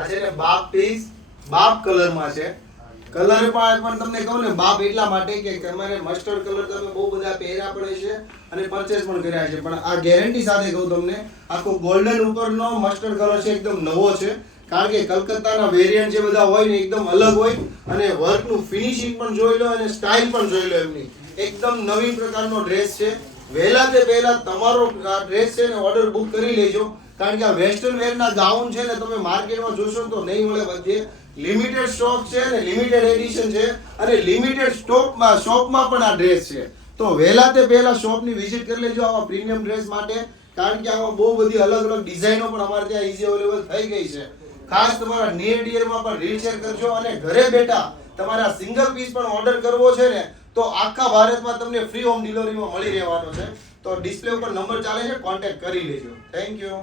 આ છે ને બાપ પીસ, બાપ કલરમાં છે. કલર પણ તમને કહું ને બાપ એટલા માટે કે તમારે મસ્ટર્ડ કલર તમે બહુ બધા પહેર્યા પડે છે અને પરચેસ પણ કર્યા છે, પણ આ ગેરંટી સાથે કહું તમને આખો ગોલ્ડન ઉપરનો મસ્ટર્ડ કલર છે, એકદમ નવો છે. કારણ કે કલકત્તાના વેરિયન્ટ જે બધા હોય ને એકદમ અલગ હોય અને વર્કનું ફિનિશિંગ પણ જોઈ લો અને સ્ટાઇલ પણ જોઈ લો એમની. એકદમ નવીન પ્રકારનો ડ્રેસ છે. વહેલા તે પહેલા તમારો આ ડ્રેસ છે ને ઓર્ડર બુક કરી લેજો, કારણ કે આ વેસ્ટર્ન વેરના ગાઉન છે ને તમે માર્કેટમાં જોશો તો નહીં મળે બધે. લિમિટેડ સ્ટોક છે ને લિમિટેડ એડિશન છે અને લિમિટેડ સ્ટોકમાં શોપમાં પણ આ ડ્રેસ છે. તો વહેલા તે પહેલા શોપની વિઝિટ કરી લેજો આવા પ્રીમિયમ ડ્રેસ માટે, કારણ કે આમાં બહુ બધી અલગ અલગ ડિઝાઇનો પણ અમારે ત્યાં ઈઝી અવેલેબલ થઈ ગઈ છે. ખાસ તમારા નિયર ડિયરમાં પણ રીલ શેર કરજો અને ઘરે બેઠા તમારા સિંગલ પીસ પણ ઓર્ડર કરવો છે ને તો આખા ભારતમાં તમને ફ્રી હોમ ડિલિવરીમાં મળી રહેવાનો છે. તો ડિસ્પ્લે ઉપર નંબર ચાલે છે, કોન્ટેક્ટ કરી લેજો. Thank you.